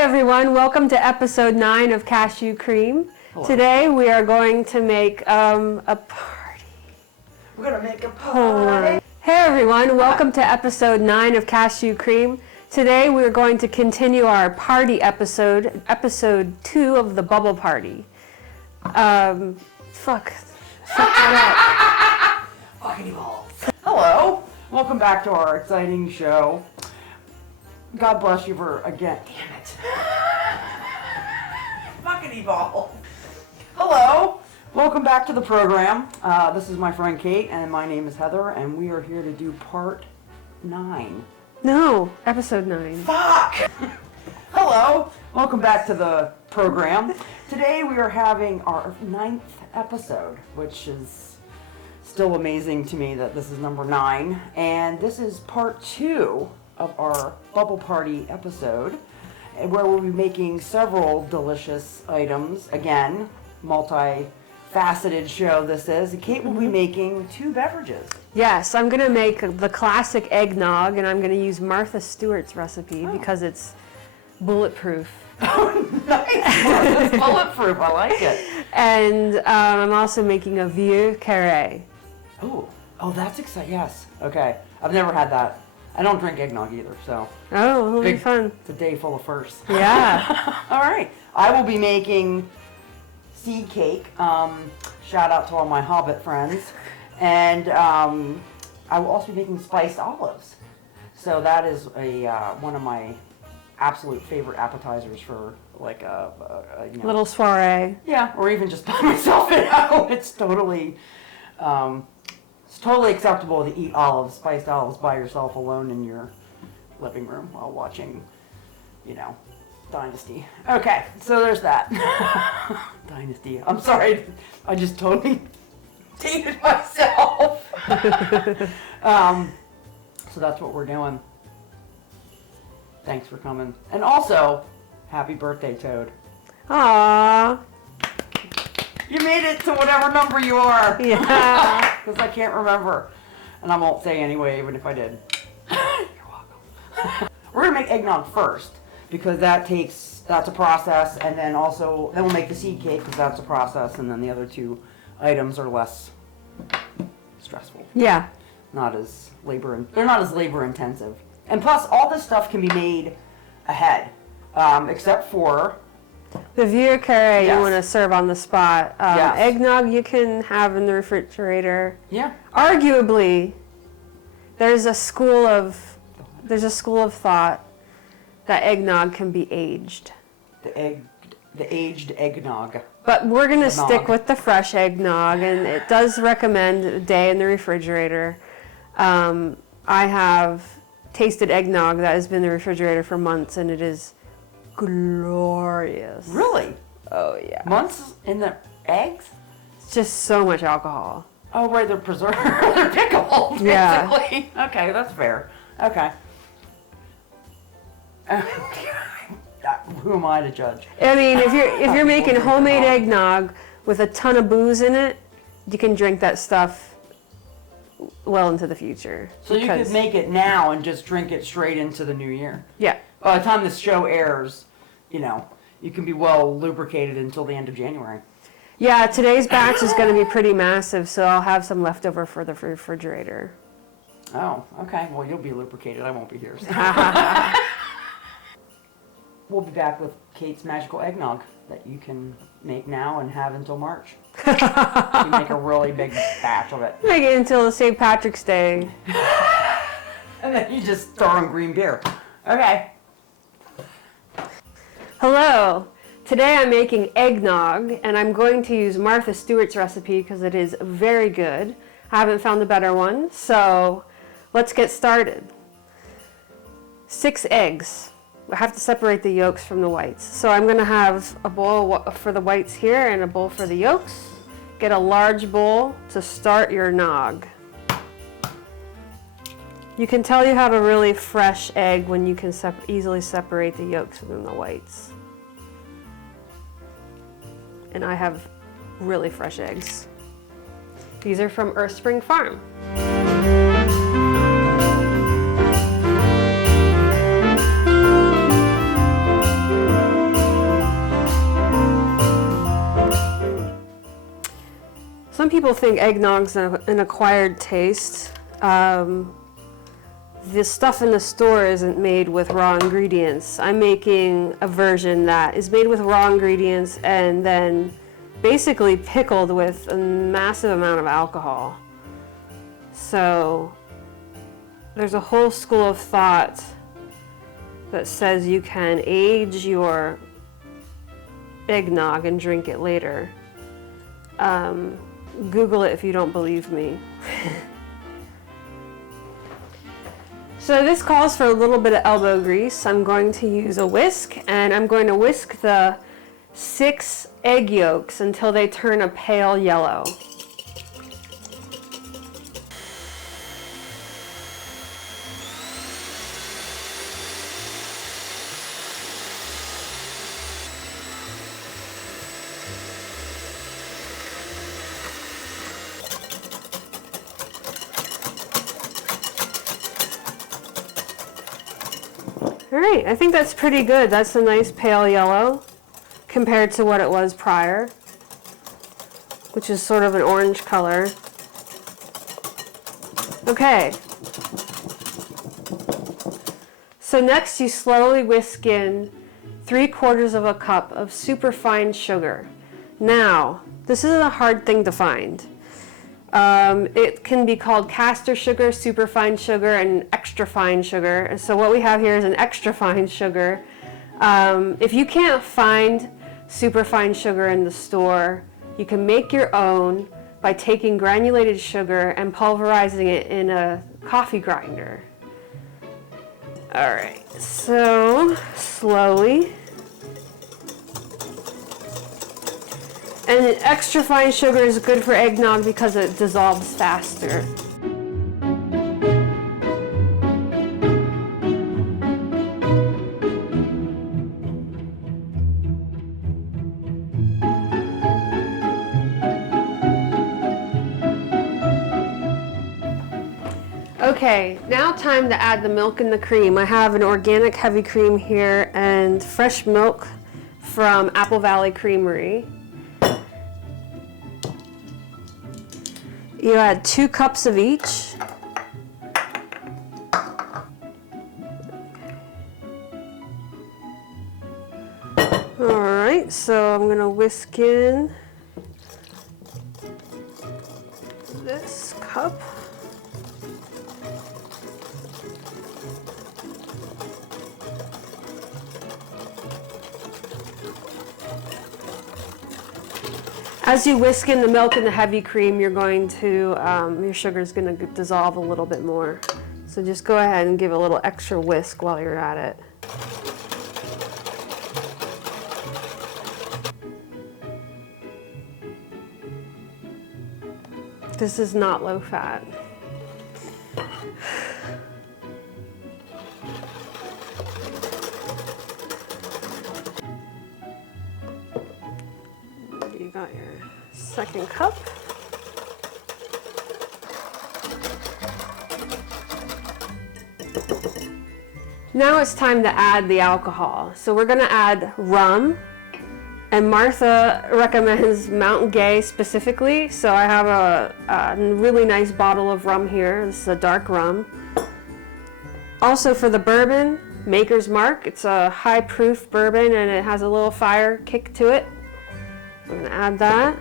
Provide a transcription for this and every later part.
everyone, welcome to episode 9 of Cashew Cream. Hello. Today we are going to make a party. We're gonna make a party. Hey everyone, welcome to episode 9 of Cashew Cream. Today we're going to continue our party episode 2 of the bubble party. Fuck that Fucking balls. Hello, welcome back to our exciting show. God bless you for again. Damn it. Fucking evolve. Hello, welcome back to the program. This is my friend Kate, and my name is Heather, and we are here to do part 9. No, episode 9. Fuck! Hello, welcome back to the program. Today we are having our 9th episode, which is still amazing to me that this is number 9, and this is part 2 of our bubble party episode, where we'll be making several delicious items. Again, multi-faceted show this is. Kate will be making 2 beverages. Yes, I'm going to make the classic eggnog, and I'm going to use Martha Stewart's recipe because it's bulletproof. Oh, nice! It's bulletproof, I like it. And I'm also making a Vieux Carre. Oh, that's exciting. Yes. Okay. I've never had that. I don't drink eggnog either, so. Oh, it'll be fun. It's a day full of firsts. Yeah. All right. I will be making seed cake. Shout out to all my Hobbit friends. And I will also be making spiced olives. So that is one of my absolute favorite appetizers for like a Little soiree. Yeah, or even just by myself at home. It's totally acceptable to eat spiced olives by yourself alone in your living room while watching, Dynasty. Okay, so there's that. Dynasty. I'm sorry, I just totally dated myself. So that's what we're doing. Thanks for coming. And also, happy birthday, Toad. Aww. You made it to whatever number you are. Yeah. Because I can't remember. And I won't say anyway, even if I did. You're welcome. We're going to make eggnog first, because that's a process, and then we'll make the seed cake, because that's a process, and then the other 2 items are less stressful. Yeah. They're not as labor intensive. And plus, all this stuff can be made ahead, except for The Vieux Carre Yes. you want to serve on the spot. Yes. Eggnog you can have in the refrigerator. Yeah. Arguably, there's a school of thought that eggnog can be aged. The aged eggnog. But we're going to Eggnog. stick with the fresh eggnog, and it does recommend a day in the refrigerator. I have tasted eggnog that has been in the refrigerator for months, and it is glorious. Really? Oh, yeah. Months in the eggs? It's just so much alcohol. Oh, right, they're preserved. They're pickled, basically. Yeah. Okay, that's fair. Okay. Who am I to judge? I mean, if you're making homemade eggnog with a ton of booze in it, you can drink that stuff well into the future. So you could make it now and just drink it straight into the new year. Yeah. By the time this show airs, you can be well lubricated until the end of January. Yeah, today's batch is going to be pretty massive, so I'll have some left over for the refrigerator. Oh, okay. Well, you'll be lubricated. I won't be here. So. We'll be back with Kate's magical eggnog that you can make now and have until March. You make a really big batch of it. Make it until St. Patrick's Day. And then you just throw in green beer. Okay. Hello. Today I'm making eggnog, and I'm going to use Martha Stewart's recipe because it is very good. I haven't found a better one, so let's get started. 6 eggs. I have to separate the yolks from the whites. So I'm going to have a bowl for the whites here and a bowl for the yolks. Get a large bowl to start your nog. You can tell you have a really fresh egg when you can easily separate the yolks from the whites. And I have really fresh eggs. These are from Earth Spring Farm. Some people think eggnog's an acquired taste. The stuff in the store isn't made with raw ingredients. I'm making a version that is made with raw ingredients and then basically pickled with a massive amount of alcohol. So there's a whole school of thought that says you can age your eggnog and drink it later. Google it if you don't believe me. So this calls for a little bit of elbow grease. I'm going to use a whisk, and I'm going to whisk the 6 egg yolks until they turn a pale yellow. All right, I think that's pretty good. That's a nice pale yellow compared to what it was prior, which is sort of an orange color. Okay. So next you slowly whisk in 3/4 of a cup of superfine sugar. Now, this isn't a hard thing to find. It can be called caster sugar, superfine sugar, and extra fine sugar. And so what we have here is an extra fine sugar. If you can't find superfine sugar in the store, you can make your own by taking granulated sugar and pulverizing it in a coffee grinder. All right, so slowly. And extra fine sugar is good for eggnog because it dissolves faster. Okay, now time to add the milk and the cream. I have an organic heavy cream here and fresh milk from Apple Valley Creamery. You add 2 cups of each. All right, so I'm gonna whisk in this cup. As you whisk in the milk and the heavy cream, you're going to, your sugar's going to dissolve a little bit more. So just go ahead and give a little extra whisk while you're at it. This is not low fat. You got your second cup. Now it's time to add the alcohol. So we're gonna add rum, and Martha recommends Mountain Gay specifically. So I have a really nice bottle of rum here. This is a dark rum. Also for the bourbon, Maker's Mark. It's a high proof bourbon and it has a little fire kick to it. I'm gonna add that.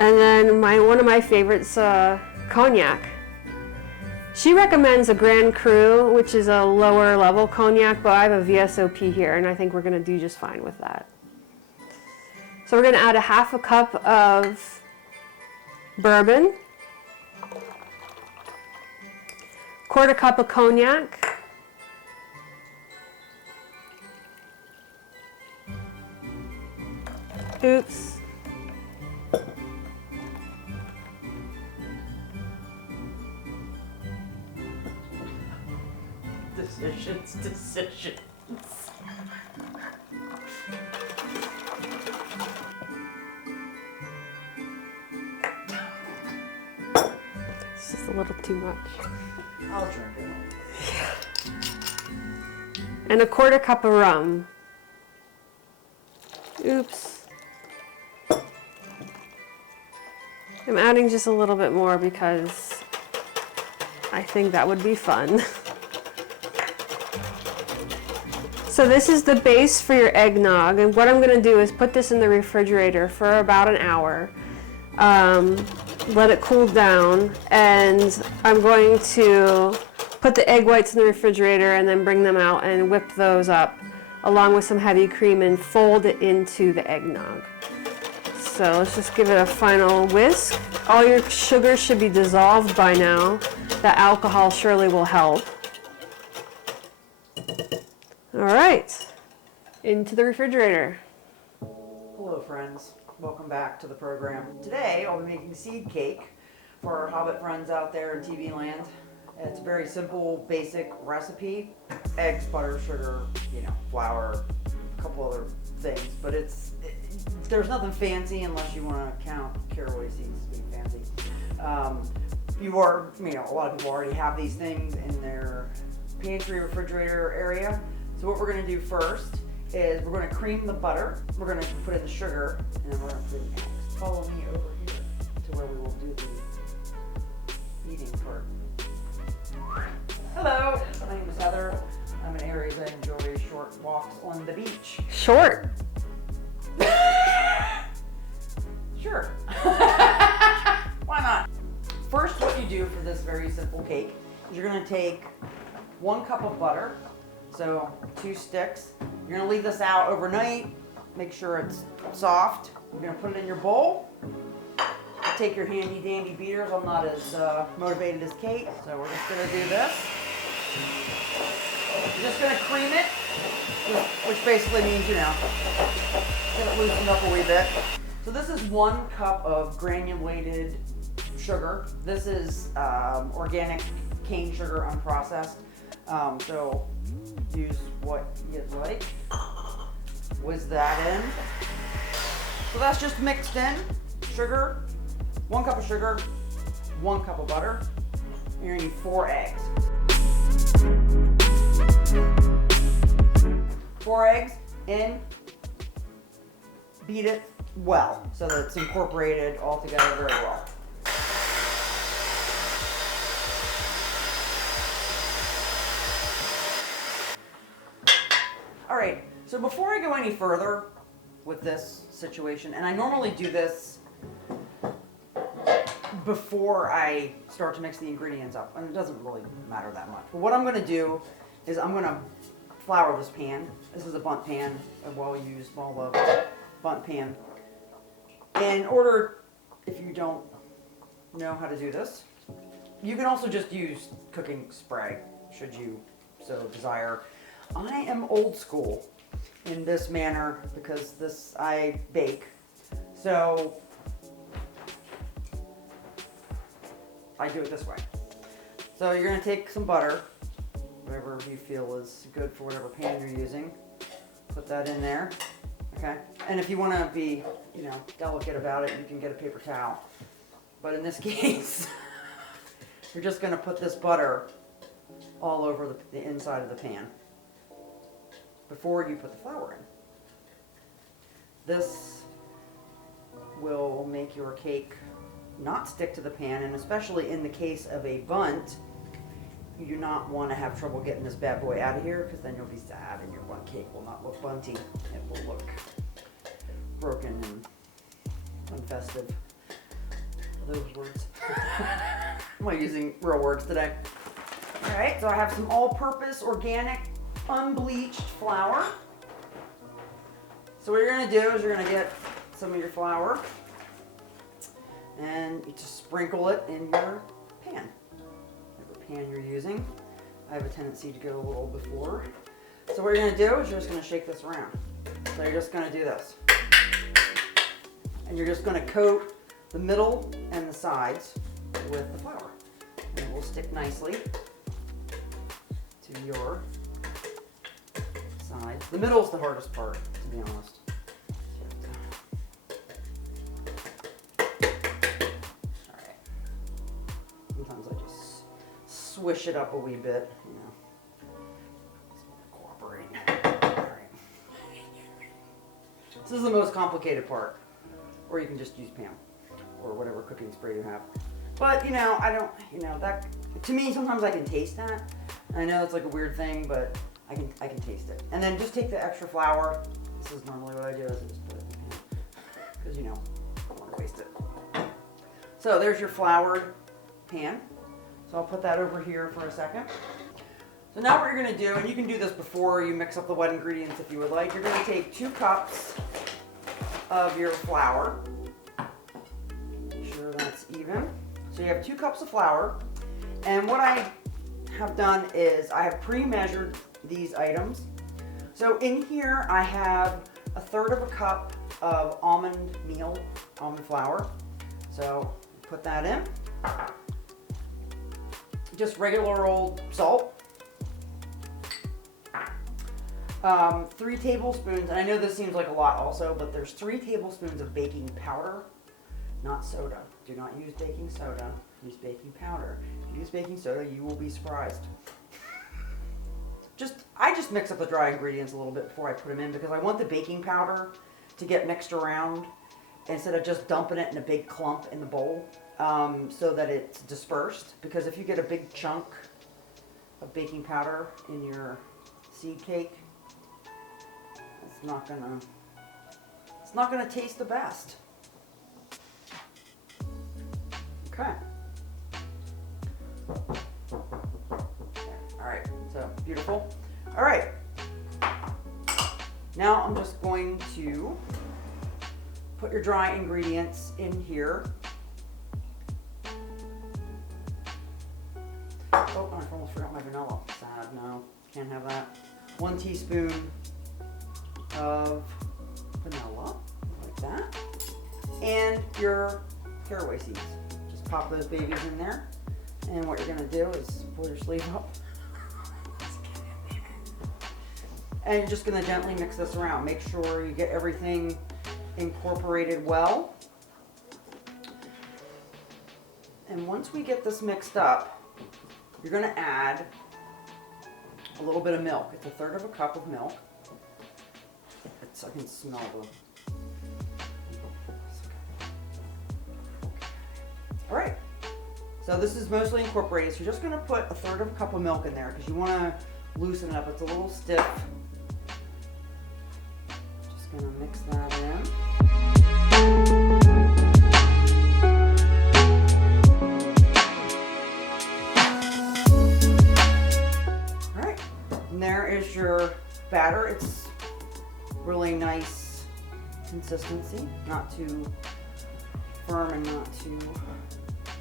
And then one of my favorites, cognac. She recommends a Grand Cru, which is a lower level cognac, but I have a VSOP here and I think we're gonna do just fine with that. So we're gonna add a 1/2 cup of bourbon, 1/4 cup of cognac, oops. Decisions. This is a little too much. I'll drink it. And a 1/4 cup of rum. Oops. I'm adding just a little bit more because I think that would be fun. So this is the base for your eggnog, and what I'm going to do is put this in the refrigerator for about an hour. Let it cool down, and I'm going to put the egg whites in the refrigerator and then bring them out and whip those up along with some heavy cream and fold it into the eggnog. So let's just give it a final whisk. All your sugar should be dissolved by now. The alcohol surely will help. All right, into the refrigerator. Hello friends, welcome back to the program. Today I'll be making seed cake for our Hobbit friends out there in TV land. It's a very simple, basic recipe. Eggs, butter, sugar, flour, a couple other things, but there's nothing fancy unless you want to count caraway seeds as being fancy. A lot of people already have these things in their pantry, refrigerator area. So what we're going to do first is we're going to cream the butter, we're going to put in the sugar, and then we're going to put in the eggs. Follow me over here to where we will do the eating part. Hello, my name is Heather. I'm in areas I enjoy short walks on the beach. Short? Sure. Why not? First, what you do for this very simple cake is you're going to take 1 cup of butter. So 2 sticks. You're gonna leave this out overnight. Make sure it's soft. You're gonna put it in your bowl. Take your handy dandy beaters. I'm not as motivated as Kate, so we're just gonna do this. You're just gonna cream it, which basically means, get it loosened up a wee bit. So this is 1 cup of granulated sugar. This is organic cane sugar, unprocessed. So use what you'd like. Whiz that in. So that's just mixed in. Sugar, 1 cup of sugar, 1 cup of butter. And you're gonna need 4 eggs. 4 eggs in. Beat it well so that it's incorporated all together very well. All right, so before I go any further with this situation, and I normally do this before I start to mix the ingredients up, and it doesn't really matter that much. But what I'm gonna do is I'm gonna flour this pan. This is a Bundt pan, a well-used, well-loved Bundt pan. In order, if you don't know how to do this, you can also just use cooking spray, should you so desire. I am old school in this manner because I bake. So I do it this way. So you're going to take some butter, whatever you feel is good for whatever pan you're using. Put that in there. Okay. And if you want to be, delicate about it, you can get a paper towel. But in this case, you're just going to put this butter all over the inside of the pan before you put the flour in. This will make your cake not stick to the pan, and especially in the case of a Bundt, you do not want to have trouble getting this bad boy out of here, because then you'll be sad and your Bundt cake will not look Bundty. It will look broken and unfestive. Those words. Am I using real words today? All right, so I have some all-purpose organic unbleached flour. So what you're going to do is you're going to get some of your flour and you just sprinkle it in your pan. Whatever pan you're using. I have a tendency to go a little before. So what you're going to do is you're just going to shake this around. So you're just going to do this. And you're just going to coat the middle and the sides with the flour. And it will stick nicely to your sides. The middle is the hardest part, to be honest. Alright. Sometimes I just swish it up a wee bit, cooperating. Alright. This is the most complicated part. Or you can just use Pam. or whatever cooking spray you have. But, you know, I don't, you know, that, to me, sometimes I can taste that. I know it's like a weird thing, but I can taste it. And then just take the extra flour. This is normally what I do, is I just put it in the pan. Because, you know, I don't want to waste it. So there's your floured pan. So I'll put that over here for a second. So now what you're going to do, and you can do this before you mix up the wet ingredients if you would like, you're going to take 2 cups of your flour. Make sure that's even. So you have 2 cups of flour. And what I have done is I have pre-measured these items. So in here I have 1/3 of a cup of almond meal, almond flour. So put that in. Just regular old salt. 3 tablespoons, and I know this seems like a lot also, but there's 3 tablespoons of baking powder, not soda. Do not use baking soda, use baking powder. If you use baking soda, you will be surprised. I just mix up the dry ingredients a little bit before I put them in because I want the baking powder to get mixed around instead of just dumping it in a big clump in the bowl, so that it's dispersed. Because if you get a big chunk of baking powder in your seed cake, it's not gonna taste the best. Okay. All right, so beautiful. All right. Now I'm just going to put your dry ingredients in here. Oh, I almost forgot my vanilla. Sad, no, can't have that. 1 teaspoon of vanilla, like that. And your caraway seeds. Just pop those babies in there. And what you're gonna do is pull your sleeve up. And you're just gonna gently mix this around. Make sure you get everything incorporated well. And once we get this mixed up, you're gonna add a little bit of milk. It's 1/3 of a cup of milk. I can smell the... All right. So this is mostly incorporated. So you're just gonna put 1/3 of a cup of milk in there because you wanna loosen it up. It's a little stiff. Just gonna mix that in. All right. And there is your batter. It's really nice consistency, not too firm and not too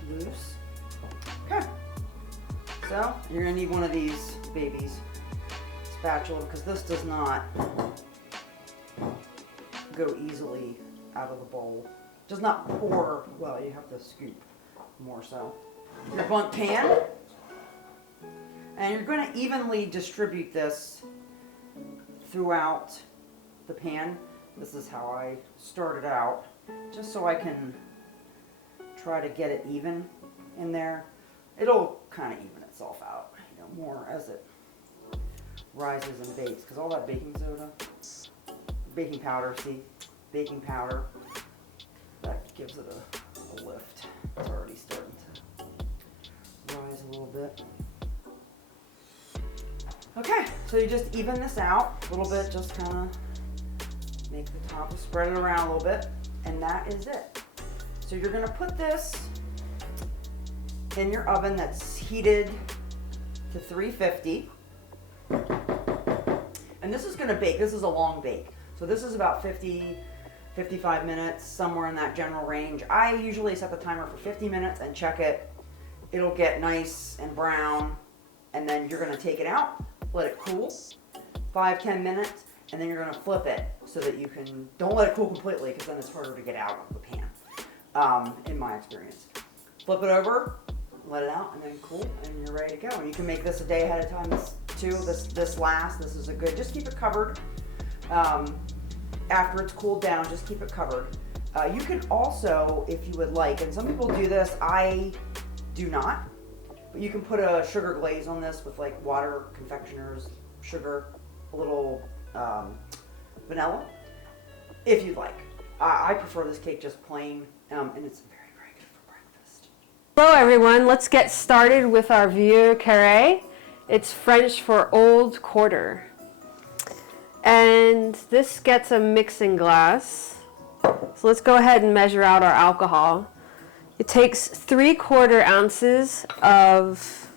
loose. Okay, so you're gonna need one of these babies, spatula, because this does not go easily out of the bowl. It does not pour well, you have to scoop more so. Your Bundt pan, and you're gonna evenly distribute this throughout the pan. This is how I started out, just so I can try to get it even in there. It'll kind of even itself out, you know, more as it rises and bakes, because all that baking soda, baking powder, baking powder, that gives it a lift. It's already starting to rise a little bit. Okay, so you just even this out a little bit, just kind of make the top, spread it around a little bit, and that is it. So you're gonna put this in your oven that's heated to 350. And this is gonna bake, this is a long bake. So this is about 55 minutes, somewhere in that general range. I usually set the timer for 50 minutes and check it. It'll get nice and brown, and then you're gonna take it out, let it cool, 5-10 minutes, and then you're gonna flip it so that you can, don't let it cool completely because then it's harder to get out of the pan, in my experience. Flip it over, let it out, and then cool, and you're ready to go. And you can make this a day ahead of time too. This is a good, just keep it covered. After it's cooled down, just keep it covered. You could also, if you would like, and some people do this, I do not, but you can put a sugar glaze on this with like water, confectioner's sugar, a little vanilla, if you'd like. I prefer this cake just plain, and it's very, very Hello everyone, let's get started with our Vieux Carre. It's French for old quarter. And this gets a mixing glass. So let's go ahead and measure out our alcohol. It takes 3/4 ounces of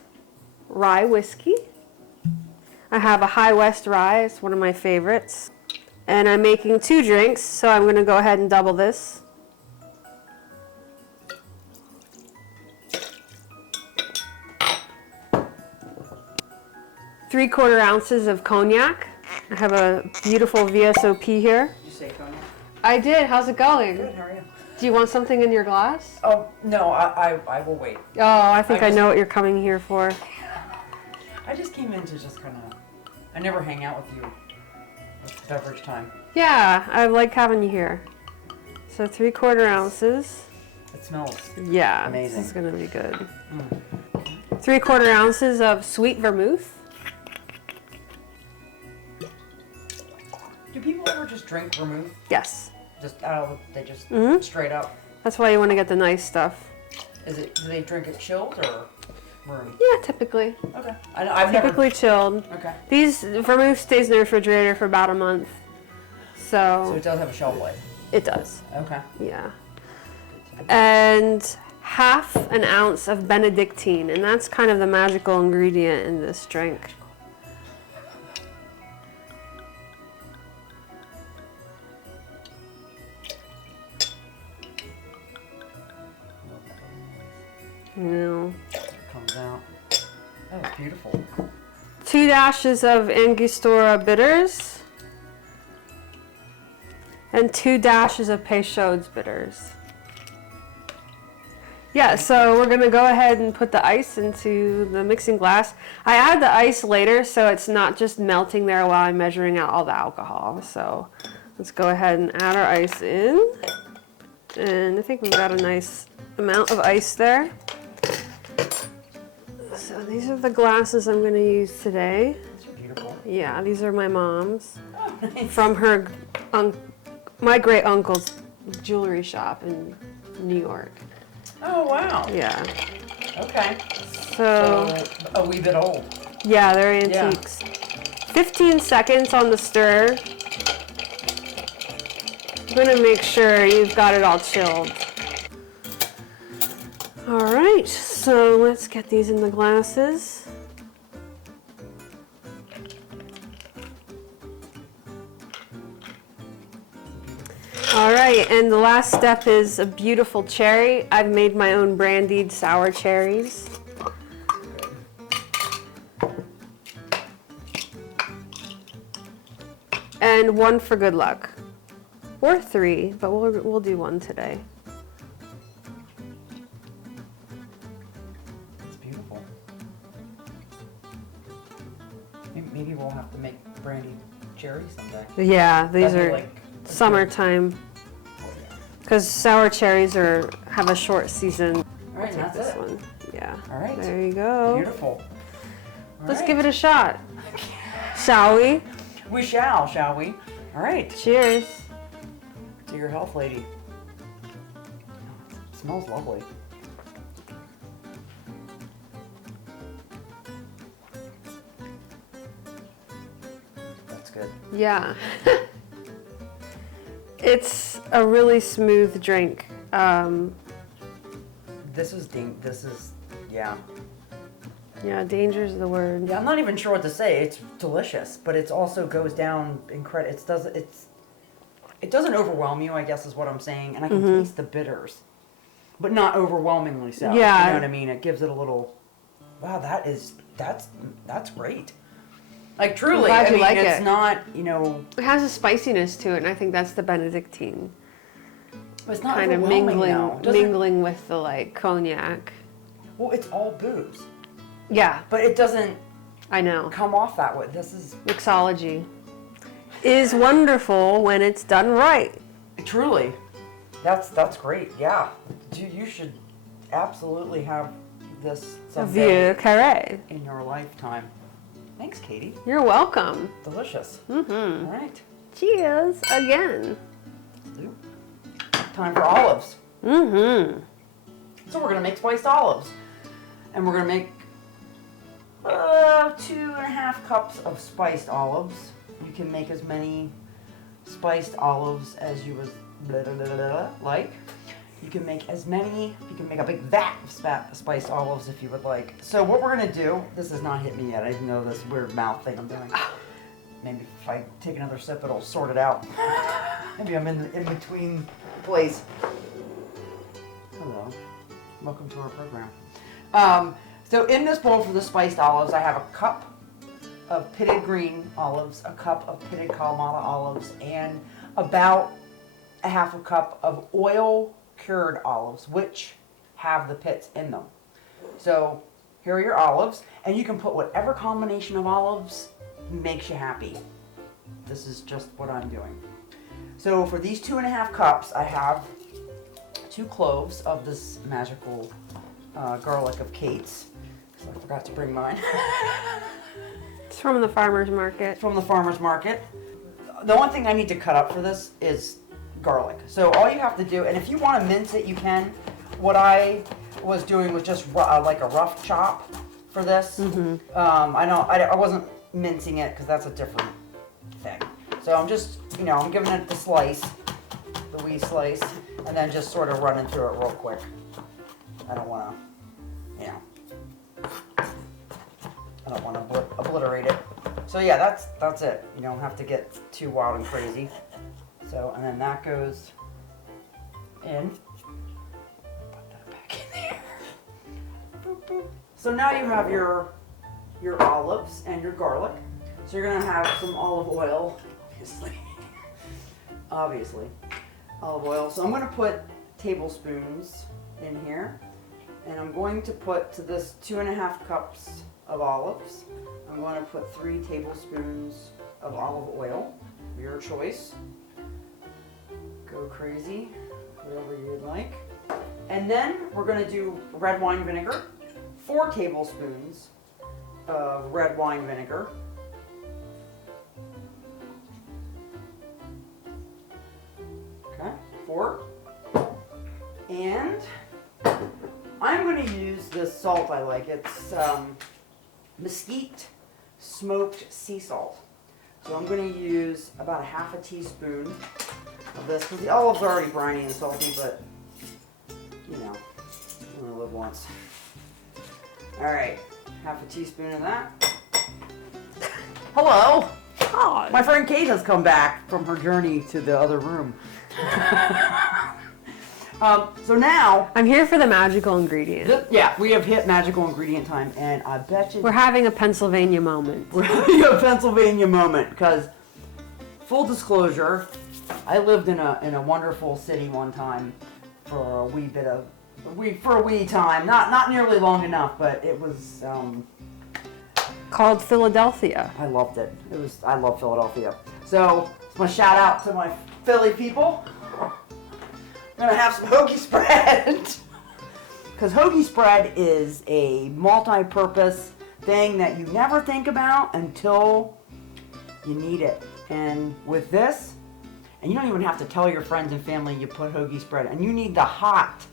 rye whiskey. I have a High West rye, it's one of my favorites. And I'm making 2 drinks, so I'm going to go ahead and double this. Three-quarter ounces of cognac. I have a beautiful VSOP here. Did you say cognac? I did. How's it going? Good, how are you? Do you want something in your glass? Oh, no, I will wait. Oh, I think I know what you're coming here for. I just came in to just kind of, I never hang out with you. It's beverage time. Yeah, I like having you here. So 3/4 ounces. It smells Yeah, amazing. this is going to be good. 3/4 ounces of sweet vermouth. Do people ever just drink vermouth? Yes. Just out of, they just Mhm. straight up? That's why you want to get the nice stuff. Is it, do they drink it chilled or room? Yeah, typically. Okay. I've never. Typically chilled. Okay. These vermouth stays in the refrigerator for about a month. So So it does have a shelf life. it does. Okay. Yeah. And 1/2 ounce of Benedictine, and that's kind of the magical ingredient in this drink. No. It comes out. Oh, it's beautiful. 2 dashes of Angostura bitters. And 2 dashes of Peychaud's bitters. Yeah, so we're gonna go ahead and put the ice into the mixing glass. I add the ice later so it's not just melting there while I'm measuring out all the alcohol. So let's go ahead and add our ice in. And I think we've got a nice amount of ice there. So these are the glasses I'm gonna use today. These are beautiful. Yeah, these are my mom's. Oh, nice. From her, my great uncle's jewelry shop in New York. Oh, wow. Yeah. Okay. So, A wee bit old. yeah, they're Yeah. antiques. 15 seconds on the stir. I'm gonna make sure you've got it all chilled. All right, so let's get these in the glasses. All right, and the last step is a beautiful cherry. I've made my own brandied sour cherries. And 1 for good luck. Or 3, but we'll do 1 today. It's beautiful. Maybe we'll have to make brandy cherries someday. Yeah, these That'd be are like summertime. Because sour cherries have a short season. All right, and Take that's this it. one. Yeah. All right. There you go. Beautiful. Let's give it a shot. Shall we? We shall we? All right. Cheers. To your health, lady. It smells lovely. That's good. Yeah. It's a really smooth drink. This is yeah. Yeah, danger's the word. Yeah, I'm not even sure what to say. It's delicious, but it also goes down incredible. It doesn't overwhelm you, I guess is what I'm saying, and I can taste the bitters, but not overwhelmingly so. Yeah. You know what I mean? It gives it a little. Wow, that's great. Like truly, glad I you mean, like it's it. not It has a spiciness to it, and I think that's the Benedictine. It's not Kind of overwhelming, though. It doesn't- mingling with the cognac. Well, it's all booze, Yeah, but it doesn't I know. come off that way. This is Mixology is wonderful when it's done right. truly. That's great. Yeah, you should absolutely have this someday Vieux Carre. in your lifetime. Thanks, Katie. You're welcome. Delicious. Mm-hmm. All right. Cheers again. Time for olives. Mm-hmm. So we're gonna make spiced olives. And we're gonna make 2.5 cups of spiced olives. You can make as many spiced olives as you would like. You can make as many, you can make a big vat of spiced olives if you would like. So what we're gonna do, this has not hit me yet, I didn't know this weird mouth thing I'm doing. Maybe if I take another sip, it'll sort it out. Maybe I'm in between place. Hello, welcome to our program. So in this bowl for the spiced olives, I have a cup of pitted green olives, a cup of pitted Kalamata olives, and about a half a cup of oil cured olives, which have the pits in them. So here are your olives, and you can put whatever combination of olives makes you happy. This is just what I'm doing. So for these 2.5 cups, I have 2 cloves of this magical garlic of Kate's. So I forgot to bring mine. It's from the farmer's market. From the farmer's market. The only thing I need to cut up for this is garlic. So all you have to do, and if you want to mince it, you can. What I was doing was just like a rough chop for this. I wasn't mincing it because that's a different thing. So I'm just, I'm giving it the slice, the wee slice, and then just sort of running through it real quick. I don't want to, I don't want to obliterate it. So yeah, that's it. You don't have to get too wild and crazy. So, and then that goes in. Put that back in there. Boop, boop. So now you have your olives and your garlic. So you're gonna have some olive oil, obviously, olive oil. So I'm gonna put tablespoons in here, and I'm going to put to this 2.5 cups of olives, I'm going to put 3 tablespoons of olive oil, your choice. Go crazy, whatever you would like. And then we're going to do red wine vinegar, 4 tablespoons of red wine vinegar. Okay, 4. And I'm going to use this salt I like. It's mesquite smoked sea salt. So I'm going to use about 1/2 teaspoon of this, because the olives are already briny and salty, but you only live once. Alright, 1/2 teaspoon of that. Hello! Oh, My friend Kate has come back from her journey to the other room. So now, I'm here for the magical ingredient. we have hit magical ingredient time, and I bet you We're having a Pennsylvania moment. we're having a Pennsylvania moment, because full disclosure, I lived in a wonderful city one time for a wee time, not nearly long enough, but it was Called Philadelphia. I loved it. I love Philadelphia. So it's my shout out to my Philly people. I'm gonna have some hoagie spread. Because hoagie spread is a multi-purpose thing that you never think about until you need it. And with this, and you don't even have to tell your friends and family you put hoagie spread, and you need the hot,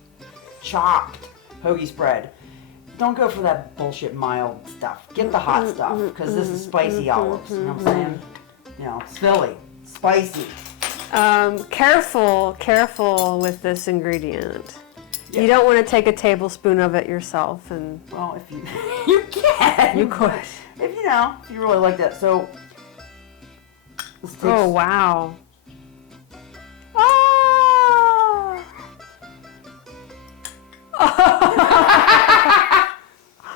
chopped hoagie spread. Don't go for that bullshit mild stuff. Get the hot stuff, because this is spicy olives. You know what I'm saying? It's Philly, spicy. Careful with this ingredient. Yeah. You don't want to take a tablespoon of it yourself, and well, if you you can, you could. If you really like that. So. Oh wow. Oh.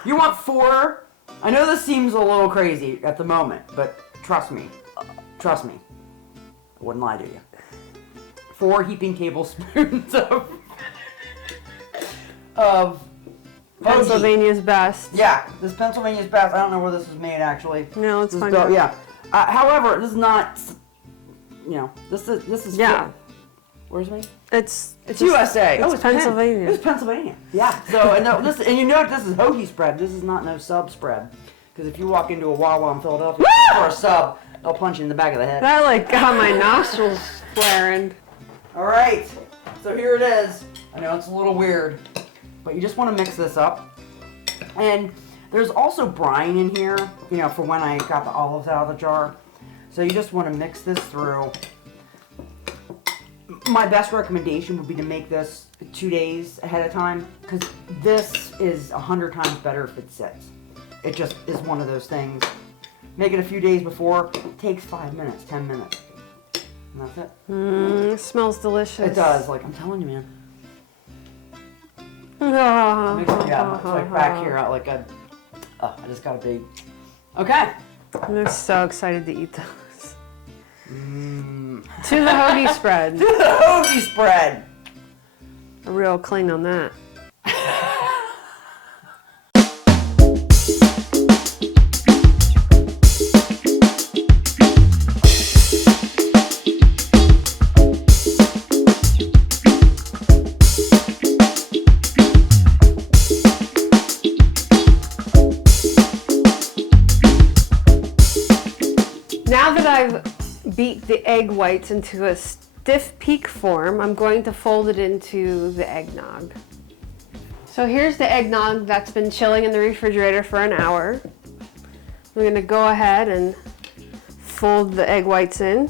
You want 4? I know this seems a little crazy at the moment, but trust me. I wouldn't lie to you. 4 heaping tablespoons of Pennsylvania's best. Yeah, this Pennsylvania's best. I don't know where this was made actually. No, it's fine. Yeah. However, this is not. This is. Yeah. Where's me? It's USA. It's Pennsylvania. It's Pennsylvania. Yeah. So this is hoagie spread. This is not no sub spread. Because if you walk into a Wawa in Philadelphia for a sub, they'll punch you in the back of the head. That got my nostrils flaring. All right. So here it is. I know it's a little weird, But you just want to mix this up. And there's also brine in here, you know, for when I got the olives out of the jar. So you just want to mix this through. My best recommendation would be to make this 2 days ahead of time, because this is 100 times better if it sits. It just is one of those things. Make it a few days before. It takes 5 minutes, 10 minutes. And that's it. It smells delicious. It does, like I'm telling you, man. Oh, Yeah, it's like back here, I just got a big. Okay. I'm so excited to eat those. To the hoagie spread. To the hoagie spread. A real cling on that. Now that I've beat the egg whites into a stiff peak form, I'm going to fold it into the eggnog. So here's the eggnog that's been chilling in the refrigerator for an hour. I'm going to go ahead and fold the egg whites in.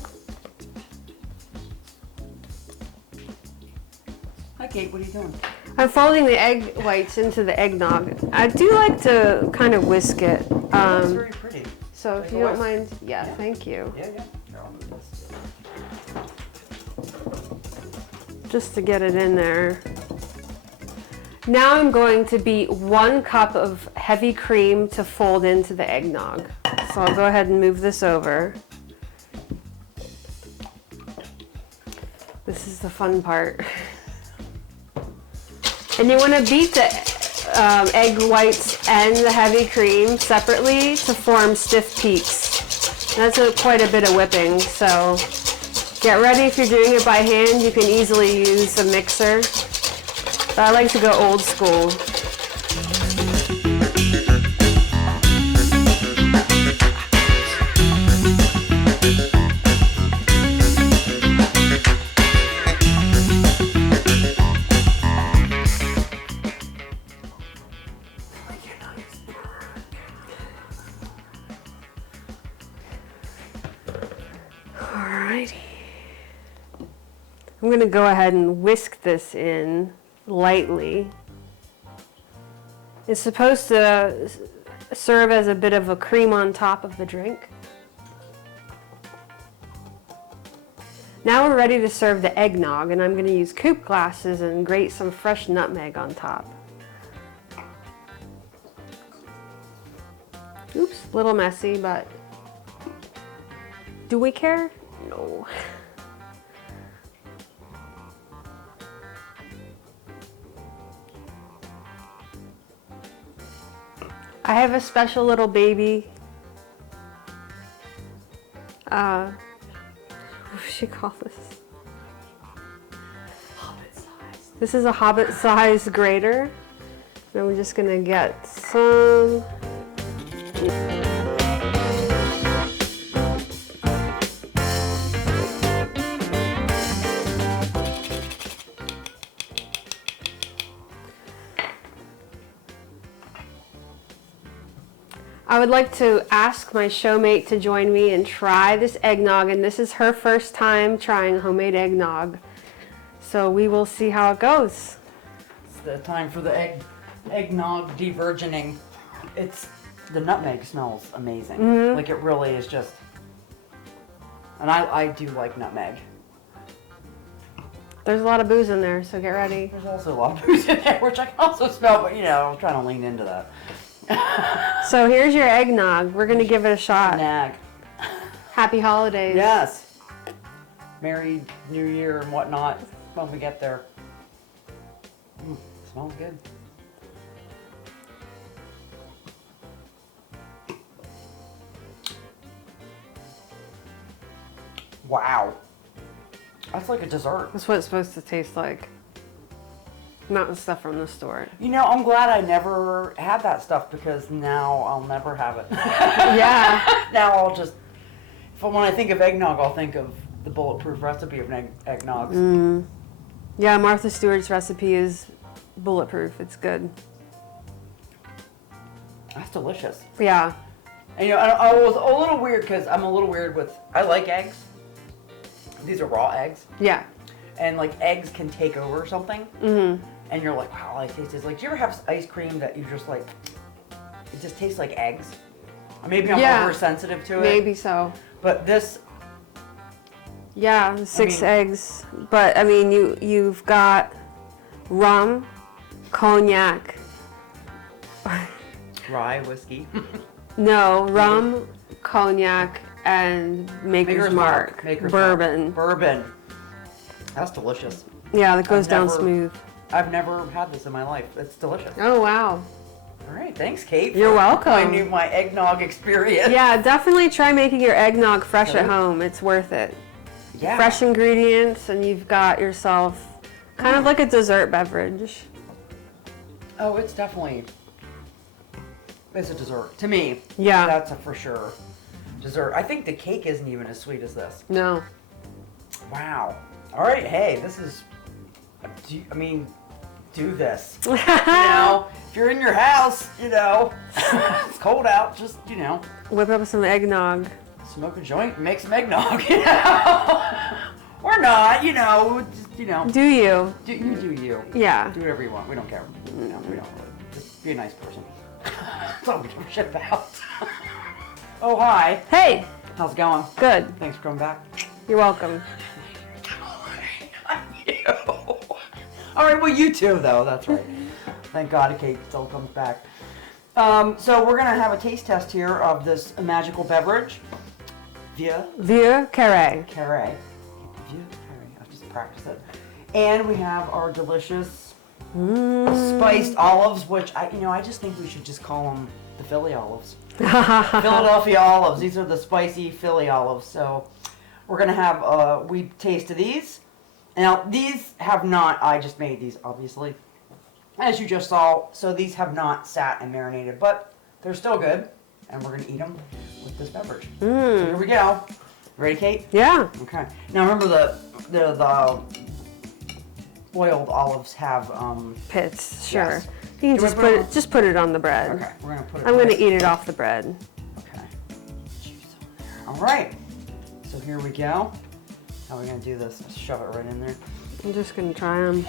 Hi Kate, what are you doing? I'm folding the egg whites into the eggnog. I do like to kind of whisk it. That's very pretty. So if you don't mind, yeah, thank you. Yeah. Here, I'll move this. Just to get it in there. Now I'm going to beat 1 cup of heavy cream to fold into the eggnog. So I'll go ahead and move this over. This is the fun part. And you want to beat the egg whites and the heavy cream separately to form stiff peaks. That's quite a bit of whipping, so get ready if you're doing it by hand. You can easily use a mixer, but I like to go old school. Alrighty. I'm going to go ahead and whisk this in lightly. It's supposed to serve as a bit of a cream on top of the drink. Now we're ready to serve the eggnog, and I'm going to use coupe glasses and grate some fresh nutmeg on top. Oops, a little messy, but do we care? No. I have a special little baby. What should you call this? Hobbit size. This is a Hobbit size grater. And I'm just gonna get some. I would like to ask my showmate to join me and try this eggnog, and this is her first time trying homemade eggnog. So we will see how it goes. It's the time for the eggnog de-virgining. The nutmeg smells amazing. Mm-hmm. Like it really is just, and I do like nutmeg. There's a lot of booze in there, so get ready. There's also a lot of booze in there, which I can also smell, but you know, I'm trying to lean into that. So here's your eggnog. We're gonna give it a shot. Nag. Happy holidays. Yes. Merry New Year and whatnot when we get there. Smells good. Wow. That's like a dessert. That's what it's supposed to taste like. Not the stuff from the store. You know, I'm glad I never had that stuff because now I'll never have it. Yeah. Now I'll just, when I think of eggnog, I'll think of the bulletproof recipe of eggnogs. Yeah, Martha Stewart's recipe is bulletproof. It's good. That's delicious. Yeah. And I was a little weird because I'm a little weird with, I like eggs. These are raw eggs. Yeah. And like eggs can take over something. Mm-hmm. And you're like, wow, I taste this. Like, do you ever have ice cream that you just like, it just tastes like eggs? Or maybe I'm oversensitive to it. Maybe so. But this. Yeah, 6 eggs. But I mean, you've got rum, cognac. Rye whiskey. No, rum, cognac, and Maker's Mark. Bourbon. Bourbon. That's delicious. Yeah, that goes down smooth. I've never had this in my life. It's delicious. Oh, wow. All right, thanks, Kate. You're welcome. My eggnog experience. Yeah, definitely try making your eggnog fresh at home. It's worth it. Yeah. Fresh ingredients, and you've got yourself kind of like a dessert beverage. Oh, it's definitely. It's a dessert to me. Yeah. That's a for sure dessert. I think the cake isn't even as sweet as this. No. Wow. All right. Hey, this is. Do this. If you're in your house, it's cold out. Just Whip up some eggnog. Smoke a joint and make some eggnog. Or not. Just, Do you? You do you. Yeah. Do whatever you want. We don't care. We don't really. Just be a nice person. That's all we give a shit about. Oh, hi. Hey. How's it going? Good. Thanks for coming back. You're welcome. All right, well, you too, though. That's right. Thank God Kate still comes back. So we're going to have a taste test here of this magical beverage. Vieux Carre. Carre. Vieux Carre. I'll just practice it. And we have our delicious spiced olives, which I just think we should just call them the Philly olives. Philadelphia olives. These are the spicy Philly olives. So we're going to have we taste of these. Now, these have not, I just made these, obviously, as you just saw. So these have not sat and marinated, but they're still good. And we're going to eat them with this beverage. So here we go. Ready, Kate? Yeah. Okay. Now, remember the oiled olives have pits. Sure. Yes. You can just put it on the bread. Okay. We're going to put it I'm going to eat it off the bread. Okay. All right. So here we go. How are we going to do this? Let's shove it right in there. I'm just going to try them.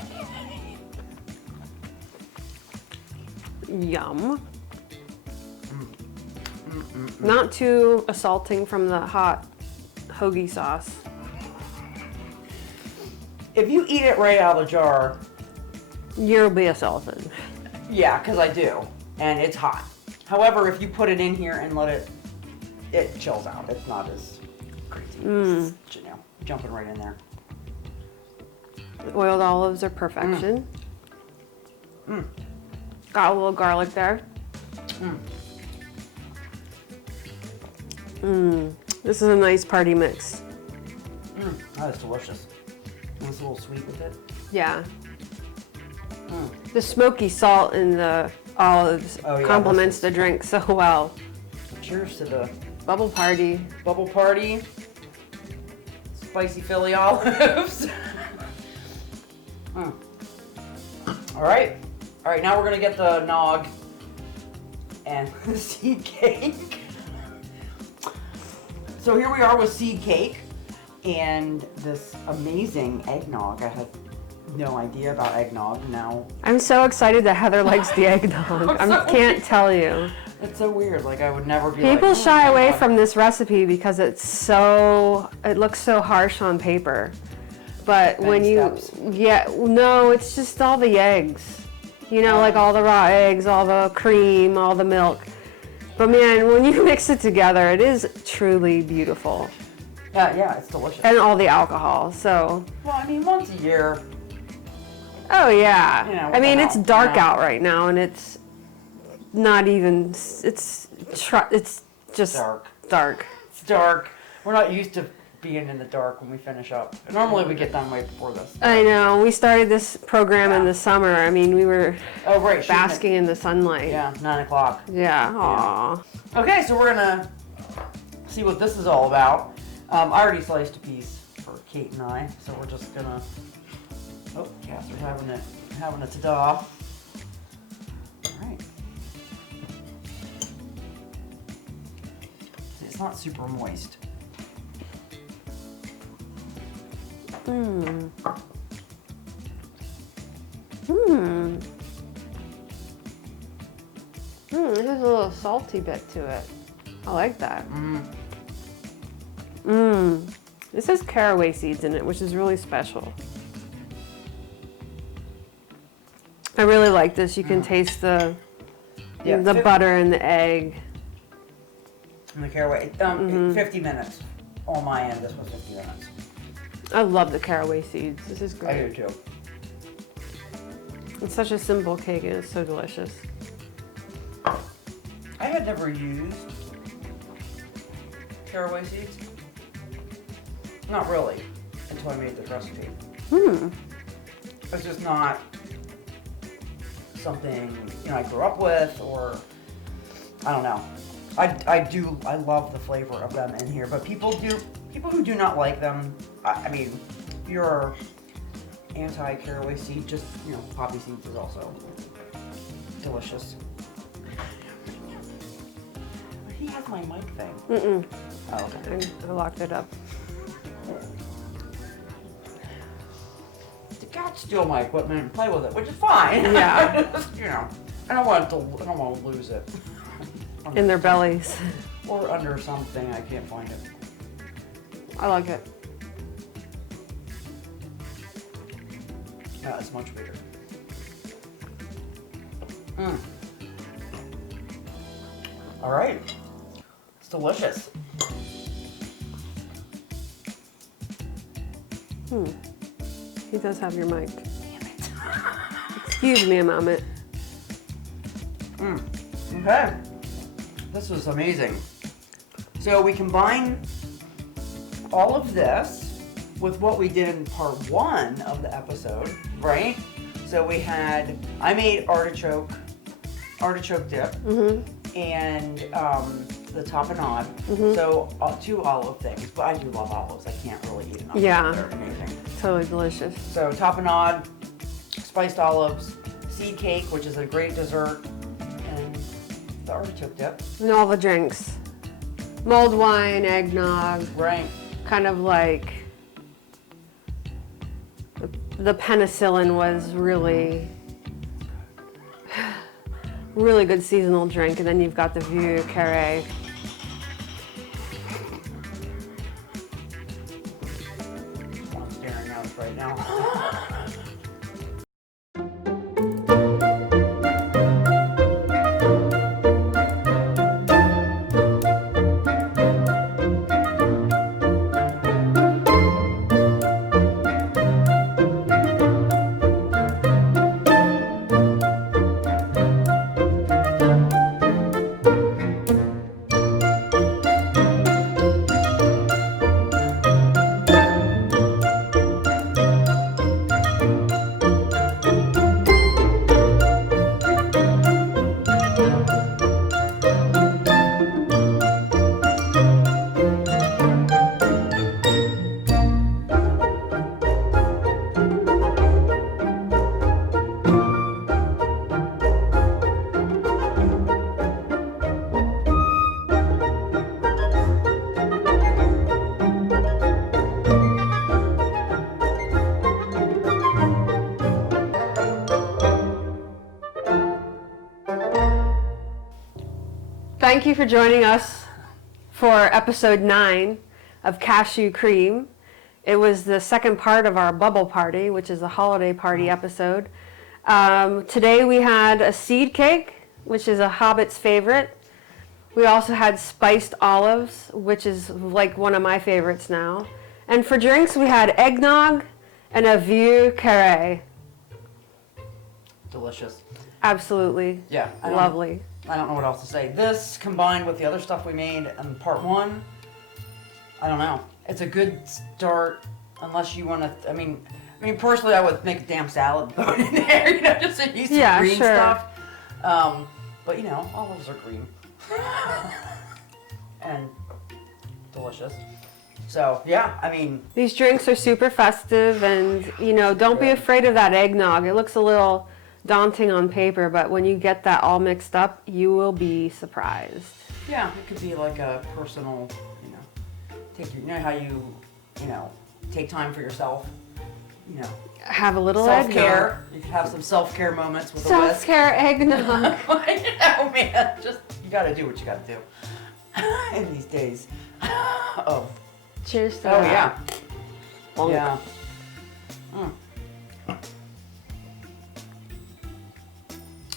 Yum. Not too assaulting from the hot hoagie sauce. If you eat it right out of the jar, you'll be assaulted. Yeah, because I do. And it's hot. However, if you put it in here and let it chills out. It's not as crazy. It's, jumping right in there. The oiled olives are perfection. Got a little garlic there. This is a nice party mix. That is delicious. And it's a little sweet with it. Yeah. The smoky salt in the olives complements the drink so well. Cheers to the bubble party. Bubble party. Spicy Philly olives. All right. All right, now we're going to get the nog and the seed cake. So here we are with seed cake and this amazing eggnog. I had no idea about eggnog now. I'm so excited that Heather likes the eggnog. I can't tell you. It's so weird. Like I would never be People like, shy away from this recipe because it looks so harsh on paper. But when it's just all the eggs. Like all the raw eggs, all the cream, all the milk. But man, when you mix it together, it is truly beautiful. Yeah, it's delicious. And all the alcohol, so. Well, I mean, once a year. Oh yeah. I mean, it's dark out right now, and it's not even. It's just dark. It's dark. We're not used to being in the dark when we finish up. Normally we get done right before this. I know. We started this program in the summer. I mean, we were basking in the sunlight. Yeah, 9 o'clock. Yeah. Aww. Okay, so we're gonna see what this is all about. I already sliced a piece for Kate and I, so we're just gonna. Oh, yes, we're having a ta-da. All right. It's not super moist. Mmm. It has a little salty bit to it. I like that. This has caraway seeds in it, which is really special. I really like this. You can taste the butter and the egg. And the caraway. 50 minutes on my end. This was 50 minutes. I love the caraway seeds. This is great. I do too. It's such a simple cake and it's so delicious. I had never used caraway seeds. Not really, until I made this recipe. It's just not something I grew up with, or I don't know. I love the flavor of them in here, but people who do not like them, I mean, if you're anti-caraway seed, just poppy seeds is also delicious. He has my mic thing. Oh, okay. I locked it up. The cats steal my equipment and play with it, which is fine. Yeah. I don't want to lose it. In their bellies. Or under something, I can't find it. I like it. Yeah, it's much bigger. All right. It's delicious. He does have your mic. Damn it. Excuse me a moment. Okay. This was amazing. So we combine all of this with what we did in part 1 of the episode, right? So I made artichoke dip, and the tapenade. So 2 olive things, but I do love olives. I can't really eat enough. Yeah. They're amazing. Totally delicious. So tapenade, spiced olives, seed cake, which is a great dessert, and the artichoke dip. And all the drinks. Mulled wine, eggnog. Right. Kind of like the penicillin was really good seasonal drink, and then you've got the Vieux Carre. I'm staring at it right now. Thank you for joining us for episode 9 of Cashew Cream. It was the second part of our bubble party, which is a holiday party episode. Today we had a seed cake, which is a Hobbit's favorite. We also had spiced olives, which is like one of my favorites now. And for drinks we had eggnog and a Vieux Carre. Delicious. Absolutely. Yeah. Lovely. I don't know what else to say. This combined with the other stuff we made in part 1, I don't know. It's a good start, unless you want to. I mean, personally, I would make a damn salad and throw it in there, just to use some green stuff. But olives are green and delicious. So yeah, these drinks are super festive, and don't be afraid of that eggnog. It looks a little daunting on paper, but when you get that all mixed up, you will be surprised. Yeah, it could be like a personal, you know how you take time for yourself, Have a little self-care. You can have some self-care moments with a whisk. Self-care eggnog. Man, just, you gotta do what you gotta do in these days. Oh. Cheers to Oh, that. yeah. Yeah.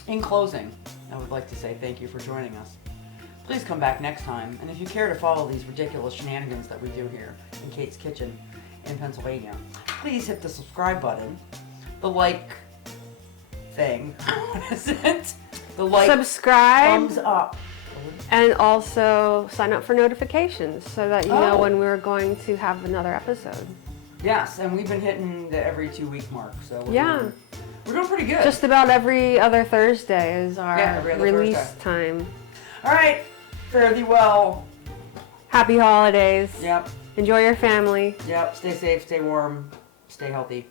In closing, I would like to say thank you for joining us. Please come back next time, and if you care to follow these ridiculous shenanigans that we do here in Kate's Kitchen in Pennsylvania, please hit the subscribe button, the like thing, what is it? The like, subscribe, thumbs up, and also sign up for notifications so that you know when we're going to have another episode. Yes, and we've been hitting the every 2 week mark, so we're doing pretty good. Just about every other Thursday is our release Thursday. time. All right, fare thee well. Happy holidays. Yep. Enjoy your family. Yep. Stay safe, stay warm, stay healthy.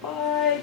Bye.